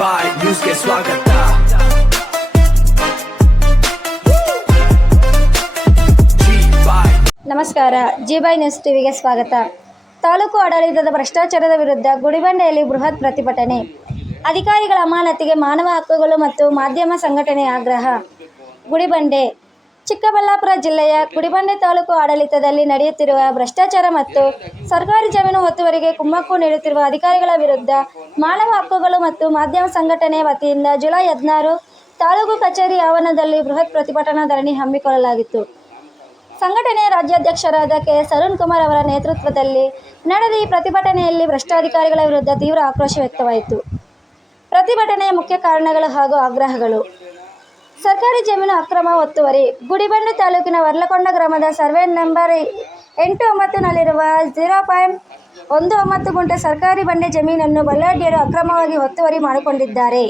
ಬಾಯ್ ನ್ಯೂಸ್ಗೆ ಸ್ವಾಗತ. ನಮಸ್ಕಾರ, ಜಿ-ಬಾಯ್ ನ್ಯೂಸ್ ಟಿವಿಗೆ ಸ್ವಾಗತ. ತಾಲೂಕು ಆಡಳಿತದ ಭ್ರಷ್ಟಾಚಾರದ ವಿರುದ್ಧ ಗುಡಿಬಂಡೆಯಲ್ಲಿ ಬೃಹತ್ ಪ್ರತಿಭಟನೆ. ಅಧಿಕಾರಿಗಳ ಅಮಾನತಿಗೆ ಮಾನವ ಹಕ್ಕುಗಳು ಮತ್ತು ಮಾಧ್ಯಮ ಸಂಘಟನೆ ಆಗ್ರಹ. ಗುಡಿಬಂಡೆ. ಚಿಕ್ಕಬಳ್ಳಾಪುರ ಜಿಲ್ಲೆಯ ಗುಡಿಬಂಡೆ ತಾಲೂಕು ಆಡಳಿತದಲ್ಲಿ ನಡೆಯುತ್ತಿರುವ ಭ್ರಷ್ಟಾಚಾರ ಮತ್ತು ಸರ್ಕಾರಿ ಜಮೀನು ಒತ್ತುವರಿಗೆ ಕುಮ್ಮಕ್ಕು ನೀಡುತ್ತಿರುವ ಅಧಿಕಾರಿಗಳ ವಿರುದ್ಧ ಮಾನವ ಹಕ್ಕುಗಳು ಮತ್ತು ಮಾಧ್ಯಮ ಸಂಘಟನೆ ವತಿಯಿಂದ ಜುಲೈ 16 ತಾಲೂಕು ಕಚೇರಿ ಆವರಣದಲ್ಲಿ ಬೃಹತ್ ಪ್ರತಿಭಟನಾ ಧರಣಿ ಹಮ್ಮಿಕೊಳ್ಳಲಾಗಿತ್ತು. ಸಂಘಟನೆಯ ರಾಜ್ಯಾಧ್ಯಕ್ಷರಾದ ಕೆ.ಎಸ್. ಅರುಣ್ ಕುಮಾರ್ ಅವರ ನೇತೃತ್ವದಲ್ಲಿ ನಡೆದ ಈ ಪ್ರತಿಭಟನೆಯಲ್ಲಿ ಭ್ರಷ್ಟಾಧಿಕಾರಿಗಳ ವಿರುದ್ಧ ತೀವ್ರ ಆಕ್ರೋಶ ವ್ಯಕ್ತವಾಯಿತು. ಪ್ರತಿಭಟನೆಯ ಮುಖ್ಯ ಕಾರಣಗಳು ಹಾಗೂ ಆಗ್ರಹಗಳು. ಸರ್ಕಾರಿ ಜಮೀನು ಅಕ್ರಮ ಒತ್ತುವರಿ. ಗುಡಿಬಂಡೆ ತಾಲೂಕಿನ ವರ್ಲಕೊಂಡ ಗ್ರಾಮದ ಸರ್ವೆ ನಂಬರ್ 89ನಲ್ಲಿರುವ 0.19 ಗುಂಟೆ ಸರ್ಕಾರಿ ಬಂಡೆ ಜಮೀನನ್ನು ಬಲ್ಲಾಢ್ಯರು ಅಕ್ರಮವಾಗಿ ಒತ್ತುವರಿ ಮಾಡಿಕೊಂಡಿದ್ದಾರೆ.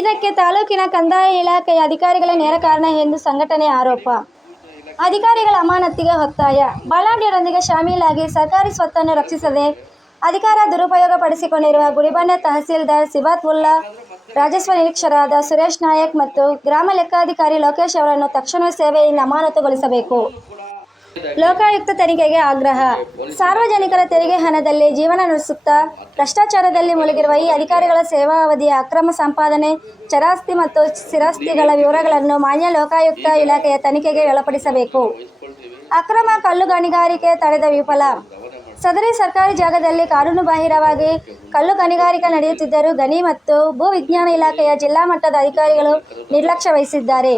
ಇದಕ್ಕೆ ತಾಲೂಕಿನ ಕಂದಾಯ ಇಲಾಖೆಯ ಅಧಿಕಾರಿಗಳೇ ನೇರ ಕಾರಣ ಎಂದು ಸಂಘಟನೆಯ ಆರೋಪ. ಅಧಿಕಾರಿಗಳ ಅಮಾನತಿಗೆ ಒತ್ತಾಯ. ಬಲ್ಲಾಢ್ಯರೊಂದಿಗೆ ಶಾಮೀಲಾಗಿ ಸರ್ಕಾರಿ ಸ್ವತ್ತನ್ನು ರಕ್ಷಿಸದೆ ಅಧಿಕಾರ ದುರುಪಯೋಗ ಪಡಿಸಿಕೊಂಡಿರುವ ಗುಡಿಬಂಡೆ ತಹಸೀಲ್ದಾರ್ ಸಿಬಾತುಲ್ಲಾ, ರಾಜಸ್ವ ನಿರೀಕ್ಷಕರಾದ ಸುರೇಶ್ ನಾಯಕ್ ಮತ್ತು ಗ್ರಾಮ ಲೆಕ್ಕಾಧಿಕಾರಿ ಲೋಕೇಶ್ ಅವರನ್ನು ತಕ್ಷಣವೇ ಸೇವೆಯಿಂದ ಅಮಾನತುಗೊಳಿಸಬೇಕು. ಲೋಕಾಯುಕ್ತ ತನಿಖೆಗೆ ಆಗ್ರಹ. ಸಾರ್ವಜನಿಕರ ತೆರಿಗೆ ಹಣದಲ್ಲಿ ಜೀವನ ನಡೆಸುತ್ತಾ ಭ್ರಷ್ಟಾಚಾರದಲ್ಲಿ ಮುಳುಗಿರುವ ಈ ಅಧಿಕಾರಿಗಳ ಸೇವಾವಧಿಯ ಅಕ್ರಮ ಸಂಪಾದನೆ, ಚರಾಸ್ತಿ ಮತ್ತು ಸ್ಥಿರಾಸ್ತಿಗಳ ವಿವರಗಳನ್ನು ಮಾನ್ಯ ಲೋಕಾಯುಕ್ತ ಇಲಾಖೆಯ ತನಿಖೆಗೆ ಒಳಪಡಿಸಬೇಕು. ಅಕ್ರಮ ಕಲ್ಲು ಗಣಿಗಾರಿಕೆ ತಡೆದ ವಿಫಲ. ಸದರಿ ಸರ್ಕಾರಿ ಜಾಗದಲ್ಲಿ ಕಾನೂನುಬಾಹಿರವಾಗಿ ಕಲ್ಲು ಗಣಿಗಾರಿಕೆ ನಡೆಯುತ್ತಿದ್ದರೂ ಗಣಿ ಮತ್ತು ಭೂ ವಿಜ್ಞಾನ ಇಲಾಖೆಯ ಜಿಲ್ಲಾ ಮಟ್ಟದ ಅಧಿಕಾರಿಗಳು ನಿರ್ಲಕ್ಷ್ಯ ವಹಿಸಿದ್ದಾರೆ.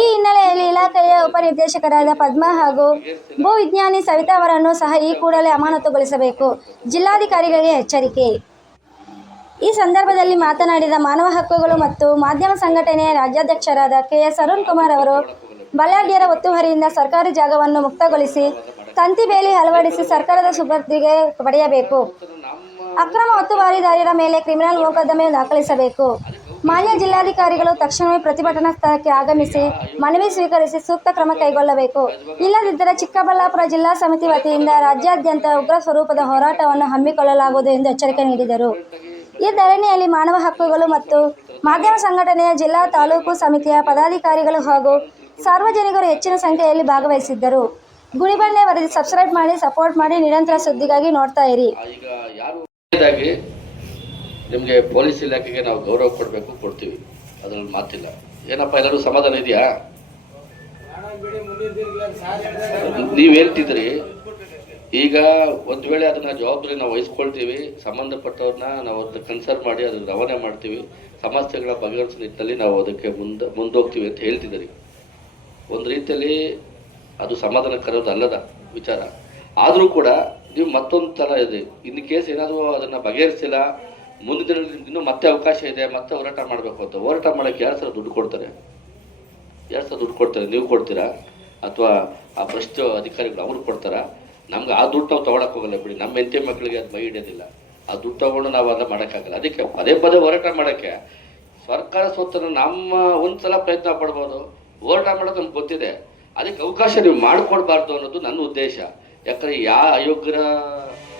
ಈ ಹಿನ್ನೆಲೆಯಲ್ಲಿ ಇಲಾಖೆಯ ಉಪನಿರ್ದೇಶಕರಾದ ಪದ್ಮಾ ಹಾಗೂ ಭೂ ವಿಜ್ಞಾನಿ ಸವಿತಾ ಅವರನ್ನು ಸಹ ಈ ಕೂಡಲೇ ಅಮಾನತುಗೊಳಿಸಬೇಕು. ಜಿಲ್ಲಾಧಿಕಾರಿಗಳಿಗೆ ಎಚ್ಚರಿಕೆ. ಈ ಸಂದರ್ಭದಲ್ಲಿ ಮಾತನಾಡಿದ ಮಾನವ ಹಕ್ಕುಗಳು ಮತ್ತು ಮಾಧ್ಯಮ ಸಂಘಟನೆಯ ರಾಜ್ಯಾಧ್ಯಕ್ಷರಾದ ಕೆ.ಎಸ್. ಅರುಣ್ ಕುಮಾರ್ ಅವರು, ಬಲ್ಲಾಢ್ಯರ ಒತ್ತುವರಿಯಿಂದ ಸರ್ಕಾರಿ ಜಾಗವನ್ನು ಮುಕ್ತಗೊಳಿಸಿ ತಂತಿ ಬೇಲಿ ಅಳವಡಿಸಿ ಸರ್ಕಾರದ ಸುಪರ್ದಿಗೆ ಪಡೆಯಬೇಕು. ಅಕ್ರಮ ಒತ್ತುವರಿದಾರರ ಮೇಲೆ ಕ್ರಿಮಿನಲ್ ಮೊಕದ್ದಮೆ ದಾಖಲಿಸಬೇಕು. ಮಾನ್ಯ ಜಿಲ್ಲಾಧಿಕಾರಿಗಳು ತಕ್ಷಣವೇ ಪ್ರತಿಭಟನಾ ಸ್ಥಳಕ್ಕೆ ಆಗಮಿಸಿ ಮನವಿ ಸ್ವೀಕರಿಸಿ ಸೂಕ್ತ ಕ್ರಮ ಕೈಗೊಳ್ಳಬೇಕು. ಇಲ್ಲದಿದ್ದರೆ ಚಿಕ್ಕಬಳ್ಳಾಪುರ ಜಿಲ್ಲಾ ಸಮಿತಿ ವತಿಯಿಂದ ರಾಜ್ಯಾದ್ಯಂತ ಉಗ್ರ ಸ್ವರೂಪದ ಹೋರಾಟವನ್ನು ಹಮ್ಮಿಕೊಳ್ಳಲಾಗುವುದು ಎಂದು ಎಚ್ಚರಿಕೆ ನೀಡಿದರು. ಈ ಧರಣಿಯಲ್ಲಿ ಮಾನವ ಹಕ್ಕುಗಳು ಮತ್ತು ಮಾಧ್ಯಮ ಸಂಘಟನೆಯ ಜಿಲ್ಲಾ, ತಾಲೂಕು ಸಮಿತಿಯ ಪದಾಧಿಕಾರಿಗಳು ಹಾಗೂ ಸಾರ್ವಜನಿಕರು ಹೆಚ್ಚಿನ ಸಂಖ್ಯೆಯಲ್ಲಿ ಭಾಗವಹಿಸಿದ್ದರು. ಗುಡಿಬಂಡೆ ವರದಿ ಸಬ್ಸ್ಕ್ರೈಬ್ ಮಾಡಿ, ಸಪೋರ್ಟ್ ಮಾಡಿ. ನಿರಂತರ ಸುದ್ದಿಗಾಗಿ ನೋಡ್ತಾ ಇರಿ. ನಿಮಗೆ ಪೊಲೀಸ್ ಇಲಾಖೆಗೆ ನಾವು ಗೌರವ ಕೊಡಬೇಕು, ಕೊಡ್ತೀವಿ, ಅದ್ರಲ್ಲಿ ಮಾತಿಲ್ಲ. ಏನಪ್ಪ ಎಲ್ಲರೂ ಸಮಾಧಾನ ಇದೆಯಾ? ನೀವು ಹೇಳ್ತಿದ್ರಿ. ಈಗ ಒಂದು ವೇಳೆ ಅದನ್ನ ಜವಾಬ್ದಾರಿ ನಾವು ವಹಿಸ್ಕೊಳ್ತೀವಿ, ಸಂಬಂಧಪಟ್ಟವ್ರನ್ನ ನಾವು ಅದನ್ನ ಕನ್ಸರ್ನ್ ಮಾಡಿ ಅದನ್ನ ರವಾನೆ ಮಾಡ್ತೀವಿ, ಸಮಸ್ಯೆಗಳ ಬಗೆಹರಿಸುವ ನಿಟ್ಟಿನಲ್ಲಿ ನಾವು ಅದಕ್ಕೆ ಮುಂದೋಗ್ತೀವಿ ಅಂತ ಹೇಳ್ತಿದ್ದೀರಿ. ಒಂದು ರೀತಿಯಲ್ಲಿ ಅದು ಸಮಾಧಾನಕರದ ಅಲ್ಲದ ವಿಚಾರ. ಆದರೂ ಕೂಡ ನೀವು ಮತ್ತೊಂದು ಥರ ಇದೆ, ಇನ್ ಕೇಸ್ ಏನಾದರೂ ಅದನ್ನು ಬಗೆಹರಿಸಿಲ್ಲ, ಮುಂದಿನ ದಿನದಲ್ಲಿ ಇನ್ನೂ ಮತ್ತೆ ಅವಕಾಶ ಇದೆ, ಮತ್ತೆ ಹೋರಾಟ ಮಾಡಬೇಕು ಅಂತ. ಹೋರಾಟ ಮಾಡೋಕ್ಕೆ ಯಾರು ಸರ್ ದುಡ್ಡು ಕೊಡ್ತಾರೆ? ನೀವು ಕೊಡ್ತೀರಾ ಅಥವಾ ಆ ಭ್ರಷ್ಟ ಅಧಿಕಾರಿಗಳು ಅವ್ರು ಕೊಡ್ತಾರಾ? ನಮ್ಗೆ ಆ ದುಡ್ಡು ನಾವು ತೊಗೊಳಕ್ಕೆ ಹೋಗಲ್ಲ ಬಿಡಿ. ನಮ್ಮ ಹೆಂಡತಿ ಮಕ್ಕಳಿಗೆ ಅದು ಮೈ ಹಿಡಿಯೋದಿಲ್ಲ. ಆ ದುಡ್ಡು ತೊಗೊಂಡು ನಾವು ಅದನ್ನ ಮಾಡೋಕ್ಕಾಗಲ್ಲ. ಅದಕ್ಕೆ ಪದೇ ಪದೇ ಹೋರಾಟ ಮಾಡೋಕ್ಕೆ ಸರ್ಕಾರ ಸ್ವತ್ತನ್ನು ನಮ್ಮ ಒಂದ್ಸಲ ಪ್ರಯತ್ನ ಪಡ್ಬೋದು. ಹೋರಾಟ ಮಾಡೋದು ನಮ್ಗೆ ಗೊತ್ತಿದೆ. ಅದಕ್ಕೆ ಅವಕಾಶ ನೀವು ಮಾಡಿಕೊಡ್ಬಾರ್ದು ಅನ್ನೋದು ನನ್ನ ಉದ್ದೇಶ. ಯಾಕಂದರೆ ಯಾವ ಅಯೋಗ್ಯರ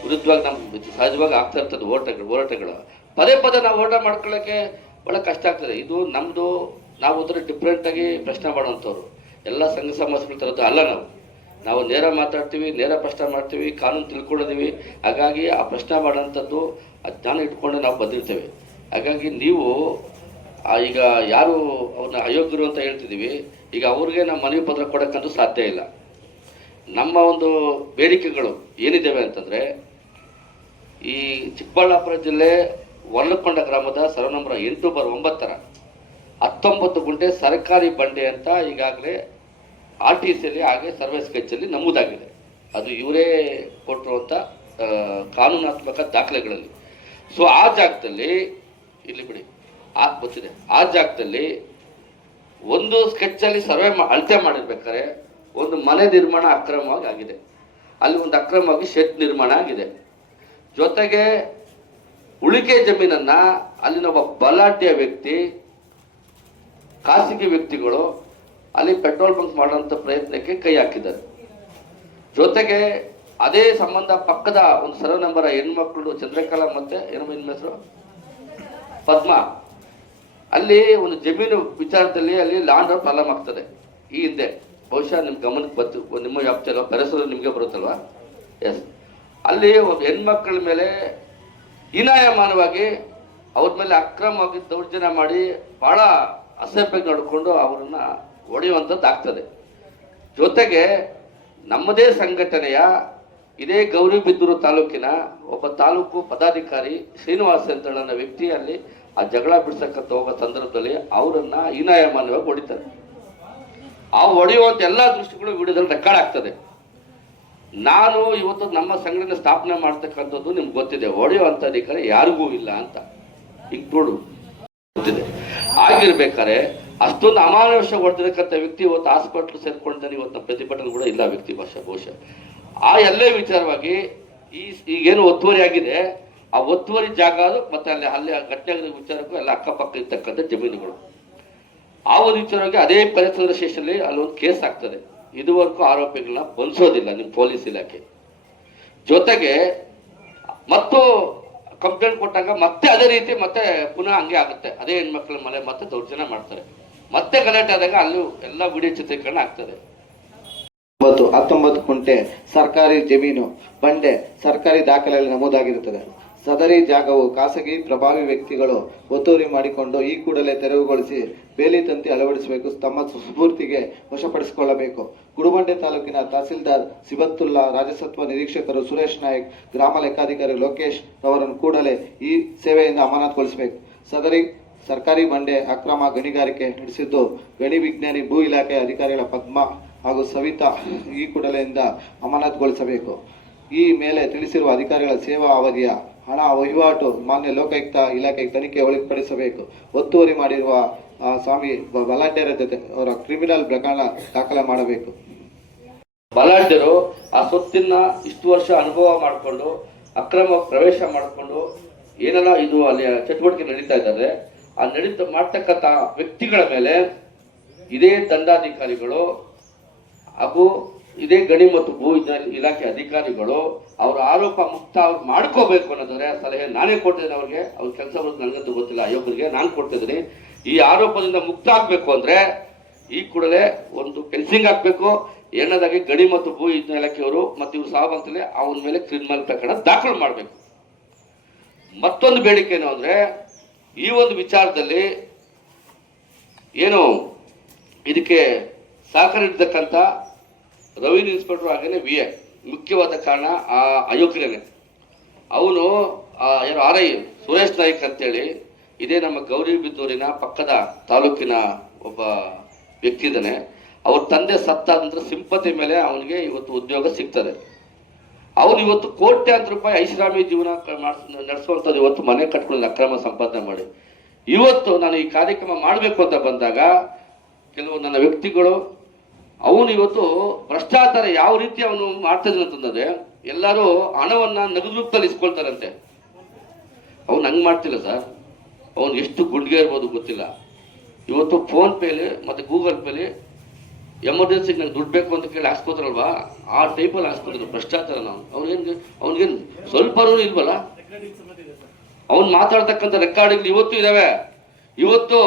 ವಿರುದ್ಧವಾಗಿ ನಮ್ಗೆ ಸಹಜವಾಗಿ ಆಗ್ತಾ ಇರ್ತದೆ ಹೋರಾಟಗಳು. ಪದೇ ಪದೇ ನಾವು ಹೋರಾಟ ಮಾಡ್ಕೊಳ್ಳೋಕ್ಕೆ ಭಾಳ ಕಷ್ಟ ಆಗ್ತದೆ. ಇದು ನಮ್ಮದು, ನಾವು ಒಂಥರ ಡಿಫ್ರೆಂಟಾಗಿ ಪ್ರಶ್ನೆ ಮಾಡೋವಂಥವ್ರು. ಎಲ್ಲ ಸಂಘ ಸಮಸ್ಯೆಗಳ ಥರದ್ದು ಅಲ್ಲ. ನಾವು ನೇರ ಮಾತಾಡ್ತೀವಿ, ನೇರ ಪ್ರಶ್ನೆ ಮಾಡ್ತೀವಿ, ಕಾನೂನು ತಿಳ್ಕೊಂಡಿದ್ದೀವಿ. ಹಾಗಾಗಿ ಆ ಪ್ರಶ್ನೆ ಮಾಡೋಂಥದ್ದು ಅಜ್ಞಾನ ಇಟ್ಕೊಂಡು ನಾವು ಬಂದಿರ್ತೇವೆ. ಹಾಗಾಗಿ ನೀವು ಈಗ ಯಾರು ಅವ್ರನ್ನ ಅಯೋಗ್ಯರು ಅಂತ ಹೇಳ್ತಿದ್ದೀವಿ, ಈಗ ಅವ್ರಿಗೆ ನಾವು ಮನವಿ ಪತ್ರ ಕೊಡೋಕ್ಕಂತೂ ಸಾಧ್ಯ ಇಲ್ಲ. ನಮ್ಮ ಒಂದು ಬೇಡಿಕೆಗಳು ಏನಿದ್ದಾವೆ ಅಂತಂದರೆ, ಈ ಚಿಕ್ಕಬಳ್ಳಾಪುರ ಜಿಲ್ಲೆ ವರ್ಲಕೊಂಡ ಗ್ರಾಮದ ಸರ್ವೆ ನಂಬರ್ 8/9 19 ಗುಂಟೆ ಸರ್ಕಾರಿ ಬಂಡೆ ಅಂತ ಈಗಾಗಲೇ RTCಯಲ್ಲಿ ಹಾಗೆ ಸರ್ವೆ ಸ್ಕೆಚ್ಚಲ್ಲಿ ನಮೂದಾಗಿದೆ. ಅದು ಇವರೇ ಕೊಟ್ಟಿರುವಂಥ ಕಾನೂನಾತ್ಮಕ ದಾಖಲೆಗಳಲ್ಲಿ. ಸೊ ಆ ಜಾಗದಲ್ಲಿ ಇಲ್ಲಿ ಬಿಡಿ ಗೊತ್ತಿದೆ, ಆ ಜಾಗದಲ್ಲಿ ಒಂದು ಸ್ಕೆಚ್ಚಲ್ಲಿ ಸರ್ವೆ ಅಳತೆ ಮಾಡಿರ್ಬೇಕಾದ್ರೆ ಒಂದು ಮನೆ ನಿರ್ಮಾಣ ಅಕ್ರಮವಾಗಿ ಆಗಿದೆ. ಅಲ್ಲಿ ಒಂದು ಅಕ್ರಮವಾಗಿ ಶೆಡ್ ನಿರ್ಮಾಣ ಆಗಿದೆ. ಜೊತೆಗೆ ಉಳಿಕೆ ಜಮೀನನ್ನ ಅಲ್ಲಿನ ಒಬ್ಬ ಬಲಾಢ್ಯ ವ್ಯಕ್ತಿ, ಖಾಸಗಿ ವ್ಯಕ್ತಿಗಳು ಅಲ್ಲಿ ಪೆಟ್ರೋಲ್ ಬಂಕ್ ಮಾಡುವಂಥ ಪ್ರಯತ್ನಕ್ಕೆ ಕೈ ಹಾಕಿದ್ದಾರೆ. ಜೊತೆಗೆ ಅದೇ ಸಂಬಂಧ ಪಕ್ಕದ ಒಂದು ಸರ್ವೆ ನಂಬರ್ ಹೆಣ್ಮಕ್ಳು ಚಂದ್ರಕಲಾ ಮತ್ತೆ ಏನಮ್ಮ ಹೆಸರು ಪದ್ಮ, ಅಲ್ಲಿ ಒಂದು ಜಮೀನು ವಿಚಾರದಲ್ಲಿ ಅಲ್ಲಿ ಲ್ಯಾಂಡ್ ಪ್ರಾಬ್ಲಮ್ ಆಗ್ತದೆ. ಈ ಹಿಂದೆ ಬಹುಶಃ ನಿಮ್ಮ ಗಮನಕ್ಕೆ ಬಂತು, ನಿಮ್ಮ ವ್ಯಾಪ್ತಿಯಲ್ಲ ಬೆರೆಸೋದು ನಿಮಗೆ ಬರುತ್ತಲ್ವಾ? ಎಸ್. ಅಲ್ಲಿ ಒಂದು ಹೆಣ್ಮಕ್ಳ ಮೇಲೆ ಹೀನಾಯಮಾನವಾಗಿ ಅವ್ರ ಮೇಲೆ ಅಕ್ರಮವಾಗಿ ದೌರ್ಜನ್ಯ ಮಾಡಿ ಬಹಳ ಅಸಭ್ಯವಾಗಿ ನೋಡಿಕೊಂಡು ಅವರನ್ನ ಹೊಡೆಯುವಂಥದ್ದು ಆಗ್ತದೆ. ಜೊತೆಗೆ ನಮ್ಮದೇ ಸಂಘಟನೆಯ ಇದೇ ಗೌರಿಬಿದನೂರು ತಾಲೂಕಿನ ಒಬ್ಬ ತಾಲೂಕು ಪದಾಧಿಕಾರಿ ಶ್ರೀನಿವಾಸ್ ಅಂತ ಅನ್ನೋ ವ್ಯಕ್ತಿ ಅಲ್ಲಿ ಆ ಜಗಳ ಬಿಡ್ಸಕ್ಕಂತ ಹೋಗೋ ಸಂದರ್ಭದಲ್ಲಿ ಅವರನ್ನ ಹೀನಾಯಮಾನವಾಗಿ ಹೊಡಿತಾರೆ. ಆ ಹೊಡೆಯುವಂತ ಎಲ್ಲ ದೃಷ್ಟಿಗಳು ವಿಡಿಯೋದಲ್ಲಿ ರೆಕಾರ್ಡ್ ಆಗ್ತದೆ. ನಾನು ಇವತ್ತು ನಮ್ಮ ಸಂಘಟನೆ ಸ್ಥಾಪನೆ ಮಾಡ್ತಕ್ಕಂಥದ್ದು ನಿಮ್ಗೆ ಗೊತ್ತಿದೆ, ಹೊಡೆಯುವಂತ ಅಧಿಕಾರ ಯಾರಿಗೂ ಇಲ್ಲ ಅಂತ. ಈಗ ನೋಡು ಗೊತ್ತಿದೆ. ಆಗಿರ್ಬೇಕಾದ್ರೆ ಅಷ್ಟೊಂದು ಅಮಾನುಷ ಹೊಡೆದಿರಕ್ಕಂಥ ವ್ಯಕ್ತಿ ಇವತ್ತು ಹಾಸ್ಪಿಟ್ಲ್ ಸೇರ್ಕೊಂಡಿದ್ದಾನೆ. ಇವತ್ತು ಪ್ರತಿಭಟನೆ ಕೂಡ ಇಲ್ಲ ವ್ಯಕ್ತಿ ಬಹುಶಃ ಆ ಎಲ್ಲೇ ವಿಚಾರವಾಗಿ ಈಗೇನು ಒತ್ತುವರಿ ಆಗಿದೆ, ಆ ಒತ್ತುವರಿ ಜಾಗ ಅದು ಮತ್ತೆ ಅಲ್ಲಿ ಘಟನೆ ವಿಚಾರಕ್ಕೂ ಎಲ್ಲ ಅಕ್ಕಪಕ್ಕ ಇರ್ತಕ್ಕಂಥ ಜಮೀನುಗಳು. ಆ ಒಂದು ವಿಚಾರವಾಗಿ ಅದೇ ಪರಿಸರ ಸ್ಟೇಷನ್ಲಿ ಅಲ್ಲೊಂದು ಕೇಸ್ ಆಗ್ತದೆ. ಇದುವರೆಗೂ ಆರೋಪಿಗಳನ್ನ ಬಂಧಿಸೋದಿಲ್ಲ ನಿಮ್ಮ ಪೊಲೀಸ್ ಇಲಾಖೆ. ಜೊತೆಗೆ ಮತ್ತು ಕಂಪ್ಲೇಂಟ್ ಕೊಟ್ಟಾಗ ಮತ್ತೆ ಅದೇ ರೀತಿ ಮತ್ತೆ ಪುನಃ ಹಂಗೆ ಆಗುತ್ತೆ. ಅದೇ ಹೆಣ್ಮಕ್ಳ ಮನೆ ಮತ್ತೆ ದೌರ್ಜನ್ಯ ಮಾಡ್ತಾರೆ. ಮತ್ತೆ ಗಲಾಟೆ ಆದಾಗ ಅಲ್ಲೂ ಎಲ್ಲ ವಿಡಿಯೋ ಚಿತ್ರೀಕರಣ ಆಗ್ತದೆ. 19 ಕುಂಟೆ ಸರ್ಕಾರಿ ಜಮೀನು ಬಂಡೆ ಸರ್ಕಾರಿ ದಾಖಲೆಯಲ್ಲಿ ನಮೂದಾಗಿರುತ್ತದೆ. ಸದರಿ ಜಾಗವು ಖಾಸಗಿ ಪ್ರಭಾವಿ ವ್ಯಕ್ತಿಗಳು ಒತ್ತುವರಿ ಮಾಡಿಕೊಂಡು ಈ ಕೂಡಲೇ ತೆರವುಗೊಳಿಸಿ ಬೇಲಿ ತಂತಿ ಅಳವಡಿಸಬೇಕು, ತಮ್ಮ ಸ್ಫೂರ್ತಿಗೆ ವಶಪಡಿಸಿಕೊಳ್ಳಬೇಕು. ಗುಡಿಬಂಡೆ ತಾಲೂಕಿನ ತಹಸೀಲ್ದಾರ್ ಸಿಬತ್ತುಲ್ಲಾ, ರಾಜಸತ್ವ ನಿರೀಕ್ಷಕರು ಸುರೇಶ್ ನಾಯಕ್, ಗ್ರಾಮ ಲೆಕ್ಕಾಧಿಕಾರಿ ಲೋಕೇಶ್ ಅವರನ್ನು ಕೂಡಲೇ ಈ ಸೇವೆಯಿಂದ ಅಮಾನತುಗೊಳಿಸಬೇಕು. ಸದರಿ ಸರ್ಕಾರಿ ಬಂಡೆ ಅಕ್ರಮ ಗಣಿಗಾರಿಕೆ ನಡೆಸಿದ್ದು ಗಣಿ ವಿಜ್ಞಾನಿ ಭೂ ಇಲಾಖೆಯ ಅಧಿಕಾರಿಗಳ ಪದ್ಮ ಹಾಗೂ ಸವಿತಾ ಈ ಕೂಡಲೆಯಿಂದ ಅಮಾನತುಗೊಳಿಸಬೇಕು. ಈ ಮೇಲೆ ತಿಳಿಸಿರುವ ಅಧಿಕಾರಿಗಳ ಸೇವಾ ಅವಧಿಯ ಹಣ ವಹಿವಾಟು ಮಾನ್ಯ ಲೋಕಾಯುಕ್ತ ಇಲಾಖೆಗೆ ತನಿಖೆ ಒಳಪಡಿಸಬೇಕು. ಒತ್ತುವರಿ ಮಾಡಿರುವ ಸ್ವಾಮಿ ಬಲಾಢ್ಯರ ಜೊತೆ ಅವರ ಕ್ರಿಮಿನಲ್ ಪ್ರಕರಣ ದಾಖಲೆ ಮಾಡಬೇಕು. ಬಲಾಢ್ಯರು ಆ ಸೊತ್ತಿನ ಇಷ್ಟು ವರ್ಷ ಅನುಭವ ಮಾಡಿಕೊಂಡು ಅಕ್ರಮ ಪ್ರವೇಶ ಮಾಡಿಕೊಂಡು ಏನೆಲ್ಲ ಇದು ಅಲ್ಲಿ ಚಟುವಟಿಕೆ ನಡೀತಾ ಇದ್ದಾರೆ, ಆ ಮಾಡ್ತಕ್ಕಂಥ ವ್ಯಕ್ತಿಗಳ ಮೇಲೆ ಇದೇ ದಂಡಾಧಿಕಾರಿಗಳು ಹಾಗೂ ಇದೇ ಗಣಿ ಮತ್ತು ಭೂ ಇಲಾಖೆ ಅಧಿಕಾರಿಗಳು ಅವರ ಆರೋಪ ಮುಕ್ತ ಮಾಡ್ಕೋಬೇಕು ಅನ್ನೋದ್ರೆ ಸಲಹೆ ನಾನೇ ಕೊಟ್ಟಿದ್ದೇನೆ ಅವ್ರಿಗೆ. ಅವ್ರ ಕೆಲಸ ನನಗಂತೂ ಗೊತ್ತಿಲ್ಲ, ಆಯೋಗರಿಗೆ ನಾನು ಕೊಡ್ತಿದ್ದೀನಿ. ಈ ಆರೋಪದಿಂದ ಮುಕ್ತ ಆಗ್ಬೇಕು ಅಂದ್ರೆ ಈ ಕೂಡಲೇ ಒಂದು ಫೆನ್ಸಿಂಗ್ ಹಾಕ್ಬೇಕು. ಎರಡನೇದಾಗಿ ಗಣಿ ಮತ್ತು ಭೂ ಇಲಾಖೆಯವರು ಮತ್ತು ಇವ್ರು ಸಾವಂತಲೇ ಅವನ ಮೇಲೆ ಕ್ರಿಮಿನಲ್ ಪ್ರಕರಣ ದಾಖಲು ಮಾಡಬೇಕು. ಮತ್ತೊಂದು ಬೇಡಿಕೆ ಏನು ಅಂದ್ರೆ ಈ ಒಂದು ವಿಚಾರದಲ್ಲಿ ಏನು ಇದಕ್ಕೆ ಸಹಕಾರ ನೀಡತಕ್ಕಂಥ ರೆವಿನ್ಯೂ ಇನ್ಸ್ಪೆಕ್ಟರ್ ಹಾಗೇನೆ ವಿ ಎ ಮುಖ್ಯವಾದ ಕಾರಣ ಆ ಅಯೋಗ್ಯನೇ. ಅವನು ಏನು ಆರ್ ಐ ಸುರೇಶ್ ನಾಯ್ಕ್ ಅಂತೇಳಿ ಇದೇ ನಮ್ಮ ಗೌರಿಬಿದನೂರಿನ ಪಕ್ಕದ ತಾಲೂಕಿನ ಒಬ್ಬ ವ್ಯಕ್ತಿ ಇದ್ದಾನೆ. ಅವ್ರ ತಂದೆ ಸತ್ತಾದ ನಂತರ ಸಿಂಪತಿ ಮೇಲೆ ಅವನಿಗೆ ಇವತ್ತು ಉದ್ಯೋಗ ಸಿಗ್ತದೆ. ಅವನು ಇವತ್ತು ಕೋಟ್ಯಾಂತರ ರೂಪಾಯಿ ಐಷಾರಾಮಿ ಜೀವನ ನಡೆಸುವಂಥದ್ದು ಇವತ್ತು ಮನೆ ಕಟ್ಕೊಂಡು ಅಕ್ರಮ ಸಂಪಾದನೆ ಮಾಡಿ ಇವತ್ತು ನಾನು ಈ ಕಾರ್ಯಕ್ರಮ ಮಾಡಬೇಕು ಅಂತ ಬಂದಾಗ ಕೆಲವು ನನ್ನ ವ್ಯಕ್ತಿಗಳು ಅವನು ಇವತ್ತು ಭ್ರಷ್ಟಾಚಾರ ಯಾವ ರೀತಿ ಅವನು ಮಾಡ್ತಿದ್ದಾನೆ ಅಂತಂದ್ರೆ ಎಲ್ಲರೂ ಹಣವನ್ನ ನಗದು ರೂಪದಲ್ಲಿ ಇಸ್ಕೊಳ್ತಾರಂತೆ. ಅವನು ಹಂಗೆ ಮಾಡ್ತಿಲ್ಲ ಸರ್. ಅವನು ಎಷ್ಟು ಗುಂಡಿಗೆ ಇರ್ಬೋದು ಗೊತ್ತಿಲ್ಲ. ಇವತ್ತು ಫೋನ್ ಪೇಲಿ ಮತ್ತೆ ಗೂಗಲ್ ಪೇಲಿ ಎಮರ್ಜೆನ್ಸಿಗೆ ನಂಗೆ ದುಡ್ಡು ಬೇಕು ಅಂತ ಕೇಳಿ ಹಾಕ್ಸ್ಕೋತಾರಲ್ವಾ, ಆ ಟೈಪಲ್ಲಿ ಹಾಕ್ಸ್ಕೋತಾರೆ ಭ್ರಷ್ಟಾಚಾರ. ನಾವು ಅವ್ನಿಗೇನು ಸ್ವಲ್ಪನೂ ಇಲ್ವಲ್ಲ. ಅವನು ಮಾತಾಡ್ತಕ್ಕಂಥ ರೆಕಾರ್ಡಿಂಗ್ ಇವತ್ತು ಇದಾವೆ. ಇವತ್ತು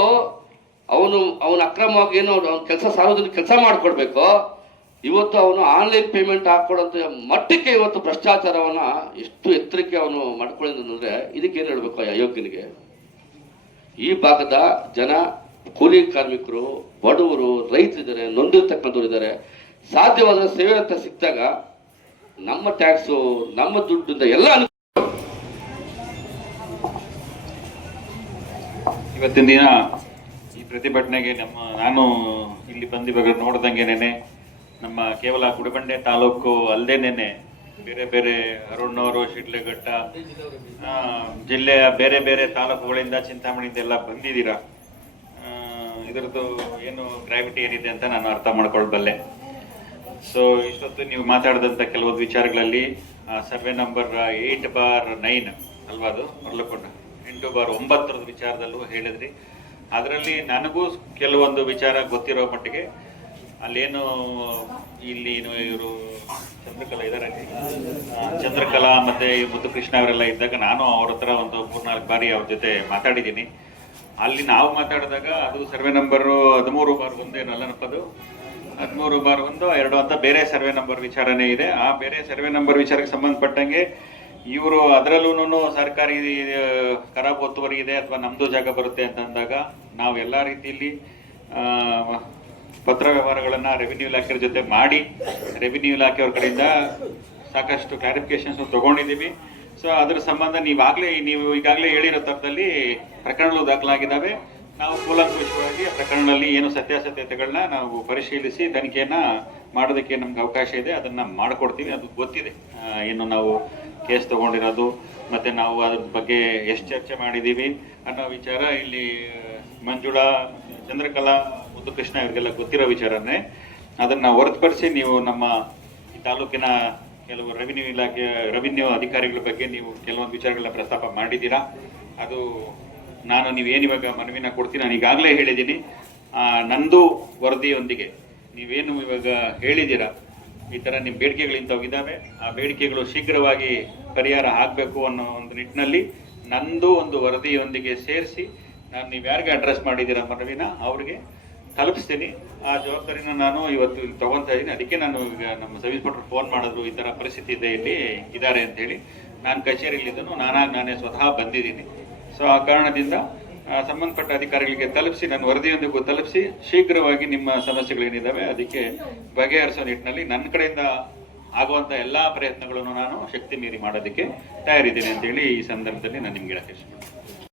ಅವನು ಅಕ್ರಮವಾಗಿ ಏನೋ ಅವ್ನ ಕೆಲಸ ಸಾರ್ವಜನಿಕ ಕೆಲಸ ಮಾಡಿಕೊಡ್ಬೇಕು. ಇವತ್ತು ಅವನು ಆನ್ಲೈನ್ ಪೇಮೆಂಟ್ ಹಾಕೊಡೋಂಥ ಮಟ್ಟಕ್ಕೆ ಇವತ್ತು ಭ್ರಷ್ಟಾಚಾರವನ್ನ ಎಷ್ಟು ಎತ್ತರಕ್ಕೆ ಅವನು ಮಾಡ್ಕೊಳ್ಳೋದಂದ್ರೆ ಇದಕ್ಕೇನು ಹೇಳ್ಬೇಕು ಅಯೋಗ್ಯನಿಗೆ. ಈ ಭಾಗದ ಜನ ಕೂಲಿ ಕಾರ್ಮಿಕರು, ಬಡವರು, ರೈತರಿದ್ದಾರೆ, ನೊಂದಿರ್ತಕ್ಕಂಥವ್ರು ಇದ್ದಾರೆ. ಸಾಧ್ಯವಾದ ಸೇವೆ ಅಂತ ಸಿಕ್ಕಿದಾಗ ನಮ್ಮ ಟ್ಯಾಕ್ಸು ನಮ್ಮ ದುಡ್ಡಿಂದ ಎಲ್ಲ ಇವತ್ತಿನ ದಿನ ಈ ಪ್ರತಿಭಟನೆಗೆ ನಾನು ಇಲ್ಲಿ ಬಂದಿವಾಗ ನೋಡ್ದಂಗೆನೆ ನಮ್ಮ ಕೇವಲ ಗುಡಿಬಂಡೆ ತಾಲೂಕು ಅಲ್ಲದೇನೆ ಬೇರೆ ಬೇರೆ ಅರುಣ್ಣವರು, ಶಿಡ್ಲಘಟ್ಟ, ಜಿಲ್ಲೆಯ ಬೇರೆ ಬೇರೆ ತಾಲೂಕುಗಳಿಂದ ಚಿಂತಾಮಣಿಯಿಂದ ಎಲ್ಲ ಬಂದಿದ್ದೀರಾ. ಇದರದ್ದು ಏನು ಗ್ರಾವಿಟಿ ಏನಿದೆ ಅಂತ ನಾನು ಅರ್ಥ ಮಾಡ್ಕೊಳ್ಬಲ್ಲೆ. ಸೊ ಇಷ್ಟೊತ್ತು ನೀವು ಮಾತಾಡಿದಂಥ ಕೆಲವೊಂದು ವಿಚಾರಗಳಲ್ಲಿ ಸರ್ವೆ ನಂಬರ್ 8/9 ಅಲ್ವಾ, ಅದು ಮರಳಕೊಂಡ 8/9 ವಿಚಾರದಲ್ಲೂ ಹೇಳಿದ್ರಿ. ಅದರಲ್ಲಿ ನನಗೂ ಕೆಲವೊಂದು ವಿಚಾರ ಗೊತ್ತಿರೋ ಮಟ್ಟಿಗೆ ಅಲ್ಲೇನು ಇಲ್ಲಿ ಇವರು ಚಂದ್ರಕಲಾ ಇದ್ದಾರೆ, ಚಂದ್ರಕಲಾ ಮತ್ತೆ ಮುದ್ದುಕೃಷ್ಣ ಅವರೆಲ್ಲ ಇದ್ದಾಗ ನಾನು ಅವ್ರ ಹತ್ರ ಒಂದು 3-4 ಬಾರಿ ಅವ್ರ ಜೊತೆ ಮಾತಾಡಿದ್ದೀನಿ. ಅಲ್ಲಿ ನಾವು ಮಾತಾಡಿದಾಗ ಅದು ಸರ್ವೆ ನಂಬರು 13/1 ಏನಲ್ಲನಪ್ಪ, ಅದು 13/1-2 ಅಂತ ಬೇರೆ ಸರ್ವೆ ನಂಬರ್ ವಿಚಾರನೇ ಇದೆ. ಆ ಬೇರೆ ಸರ್ವೆ ನಂಬರ್ ವಿಚಾರಕ್ಕೆ ಸಂಬಂಧಪಟ್ಟಂಗೆ ಇವರು ಅದರಲ್ಲೂ ಸರ್ಕಾರಿ ಖರಾಬ್ ಒತ್ತುವರಿ ಇದೆ ಅಥವಾ ನಮ್ದು ಜಾಗ ಬರುತ್ತೆ ಅಂತ ಅಂದಾಗ ನಾವು ಎಲ್ಲ ರೀತಿಯಲ್ಲಿ ಪತ್ರ ವ್ಯವಹಾರಗಳನ್ನ ರೆವಿನ್ಯೂ ಇಲಾಖೆಯ ಜೊತೆ ಮಾಡಿ ರೆವಿನ್ಯೂ ಇಲಾಖೆಯವ್ರ ಕಡೆಯಿಂದ ಸಾಕಷ್ಟು ಕ್ಲಾರಿಫಿಕೇಶನ್ಸ್ ತಗೊಂಡಿದ್ದೀವಿ. ಸೊ ಅದರ ಸಂಬಂಧ ನೀವು ಈಗಾಗಲೇ ಹೇಳಿರೋ ಥರದಲ್ಲಿ ಪ್ರಕರಣಗಳು ದಾಖಲಾಗಿದ್ದಾವೆ. ನಾವು ಕೂಲಂಕುಷವಾಗಿ ಆ ಪ್ರಕರಣದಲ್ಲಿ ಏನು ಸತ್ಯಾಸತ್ಯತೆಗಳನ್ನ ನಾವು ಪರಿಶೀಲಿಸಿ ತನಿಖೆಯನ್ನ ಮಾಡೋದಕ್ಕೆ ನಮ್ಗೆ ಅವಕಾಶ ಇದೆ, ಅದನ್ನ ಮಾಡಿಕೊಡ್ತೀವಿ. ಅದು ಗೊತ್ತಿದೆ ಏನು ನಾವು ಕೇಸ್ ತಗೊಂಡಿರೋದು ಮತ್ತೆ ನಾವು ಅದ್ರ ಬಗ್ಗೆ ಎಷ್ಟು ಚರ್ಚೆ ಮಾಡಿದ್ದೀವಿ ಅನ್ನೋ ವಿಚಾರ ಇಲ್ಲಿ ಮಂಜುಳಾ, ಚಂದ್ರಕಲಾ, ಮುದ್ದುಕೃಷ್ಣ ಇವರಿಗೆಲ್ಲ ಗೊತ್ತಿರೋ ವಿಚಾರನೇ. ಅದನ್ನ ಹೊರತುಪಡಿಸಿ ನೀವು ನಮ್ಮ ಈ ತಾಲೂಕಿನ ಕೆಲವು ರೆವಿನ್ಯೂ ಅಧಿಕಾರಿಗಳ ಬಗ್ಗೆ ನೀವು ಕೆಲವೊಂದು ವಿಚಾರಗಳನ್ನ ಪ್ರಸ್ತಾಪ ಮಾಡಿದ್ದೀರಾ. ಅದು ನೀವೇನು ಇವಾಗ ಮನವಿನ ಕೊಡ್ತೀನಿ, ನಾನು ಈಗಾಗಲೇ ಹೇಳಿದ್ದೀನಿ. ನಂದು ವರದಿಯೊಂದಿಗೆ ನೀವೇನು ಇವಾಗ ಹೇಳಿದ್ದೀರಾ, ಈ ಥರ ನಿಮ್ಮ ಬೇಡಿಕೆಗಳಿಂತಾಗಿದ್ದಾವೆ, ಆ ಬೇಡಿಕೆಗಳು ಶೀಘ್ರವಾಗಿ ಪರಿಹಾರ ಆಗಬೇಕು ಅನ್ನೋ ಒಂದು ನಿಟ್ಟಿನಲ್ಲಿ ನಂದು ಒಂದು ವರದಿಯೊಂದಿಗೆ ಸೇರಿಸಿ ನೀವು ಯಾರಿಗೆ ಅಡ್ರೆಸ್ ಮಾಡಿದ್ದೀರಾ ಮನವಿನ ಅವ್ರಿಗೆ ತಲುಪಿಸ್ತೀನಿ. ಆ ಜವಾಬ್ದಾರಿನ ನಾನು ಇವತ್ತು ತಗೊತಾ ಇದ್ದೀನಿ. ಅದಕ್ಕೆ ನಾನು ಈಗ ನಮ್ಮ ಸಬ್ ಇನ್ಸ್ಪೆಕ್ಟರ್ ಫೋನ್ ಮಾಡಿದ್ರು, ಈ ಥರ ಪರಿಸ್ಥಿತಿ ಇದೆ, ಇಲ್ಲಿ ಇದ್ದಾರೆ ಅಂತ ಹೇಳಿ. ನಾನು ಕಚೇರಿಯಲ್ಲಿದ್ದನು, ನಾನೇ ಸ್ವತಃ ಬಂದಿದ್ದೀನಿ. ಸೊ ಆ ಕಾರಣದಿಂದ ಸಂಬಂಧಪಟ್ಟ ಅಧಿಕಾರಿಗಳಿಗೆ ತಲುಪಿಸಿ, ನನ್ನ ವರದಿಯೊಂದಿಗೂ ತಲುಪಿಸಿ ಶೀಘ್ರವಾಗಿ ನಿಮ್ಮ ಸಮಸ್ಯೆಗಳೇನಿದ್ದಾವೆ ಅದಕ್ಕೆ ಬಗೆಹರಿಸೋ ನಿಟ್ಟಿನಲ್ಲಿ ನನ್ನ ಕಡೆಯಿಂದ ಆಗುವಂಥ ಎಲ್ಲ ಪ್ರಯತ್ನಗಳನ್ನು ನಾನು ಶಕ್ತಿ ಮೀರಿ ಮಾಡೋದಕ್ಕೆ ತಯಾರಿದ್ದೇನೆ ಅಂತೇಳಿ ಈ ಸಂದರ್ಭದಲ್ಲಿ ನಾನು ನಿಮ್ಗೆ ಹೇಳಕ್ಕೆ ಇಷ್ಟಪಡ್ತೀನಿ.